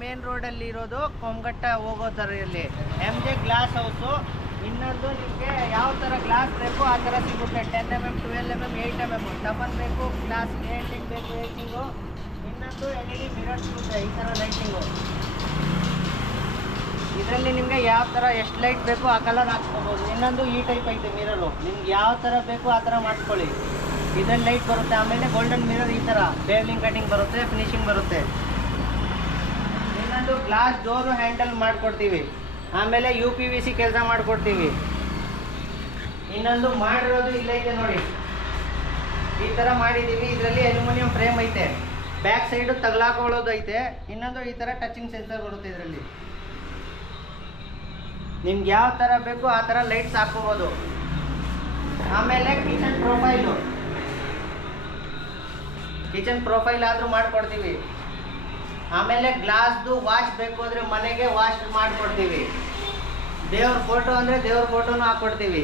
Main ರೋಡಲ್ಲಿ ಇರೋದು ಕೊಂಗಟ್ಟ ಹೋಗೋ ಥರಲ್ಲಿ MJ ಗ್ಲಾಸ್ ಹೌಸು. ಇನ್ನೊಂದು ನಿಮಗೆ ಯಾವ ಥರ ಗ್ಲಾಸ್ ಬೇಕು ಆ ಥರ ಸಿಗುತ್ತೆ. 10mm 12mm 8mm ಡಬಲ್ ಬೇಕು, ಗ್ಲಾಸ್ ಏಟಿಂಗ್ ಬೇಕು ಏಟಿಂಗು. ಇನ್ನೊಂದು LED ಮಿರರ್ ಸಿಗುತ್ತೆ ಈ ಥರ ಲೈಟಿಂಗು. ಇದರಲ್ಲಿ ನಿಮಗೆ ಯಾವ ಥರ ಎಷ್ಟು ಲೈಟ್ ಬೇಕು ಆ ಕಲರ್ ಹಾಕ್ಸ್ಕೊಬೋದು. ಇನ್ನೊಂದು ಈ ಟೈಪ್ ಐತೆ ಮಿರರು, ನಿಮ್ಗೆ ಯಾವ ಥರ ಬೇಕು ಆ ಥರ ಮಾಡ್ಕೊಳ್ಳಿ. ಇದರಲ್ಲಿ ಲೈಟ್ ಬರುತ್ತೆ. ಆಮೇಲೆ ಗೋಲ್ಡನ್ ಮಿರರ್ ಈ ಥರ ಬೇವ್ಲಿಂಗ್ ಕಟಿಂಗ್ ಬರುತ್ತೆ, ಫಿನಿಶಿಂಗ್ ಬರುತ್ತೆ. ಇನ್ನೊಂದು ಗ್ಲಾಸ್ ಡೋರು ಹ್ಯಾಂಡಲ್ ಮಾಡಿಕೊಡ್ತೀವಿ. ಆಮೇಲೆ UPVC ಕೆಲಸ ಮಾಡಿಕೊಡ್ತೀವಿ. ಇನ್ನೊಂದು ಮಾಡಿರೋದು ಇಲ್ಲೈತೆ ನೋಡಿ, ಈ ಥರ ಮಾಡಿದ್ದೀವಿ. ಇದರಲ್ಲಿ ಅಲ್ಯೂಮಿನಿಯಂ ಫ್ರೇಮ್ ಐತೆ, ಬ್ಯಾಕ್ ಸೈಡು ತಗಲಾಕೊಳ್ಳೋದು ಐತೆ. ಇನ್ನೊಂದು ಈ ಥರ ಟಚಿಂಗ್ ಸೆನ್ಸರ್ ಬರುತ್ತೆ ಇದರಲ್ಲಿ. ನಿಮ್ಗೆ ಯಾವ ಥರ ಬೇಕು ಆ ಥರ ಲೈಟ್ಸ್ ಹಾಕ್ಕೋಬೋದು. ಆಮೇಲೆ ಕಿಚನ್ ಪ್ರೊಫೈಲ್ ಆದರೂ ಮಾಡಿಕೊಡ್ತೀವಿ. ಆಮೇಲೆ ಗ್ಲಾಸ್ದು ವಾಶ್ ಬೇಕು ಅಂದರೆ ಮನೆಗೆ ವಾಶ್ ಮಾಡಿಕೊಡ್ತೀವಿ. ದೇವ್ರ ಫೋಟೋ ಅಂದರೆ ದೇವ್ರ ಫೋಟೋನು ಹಾಕ್ಕೊಡ್ತೀವಿ.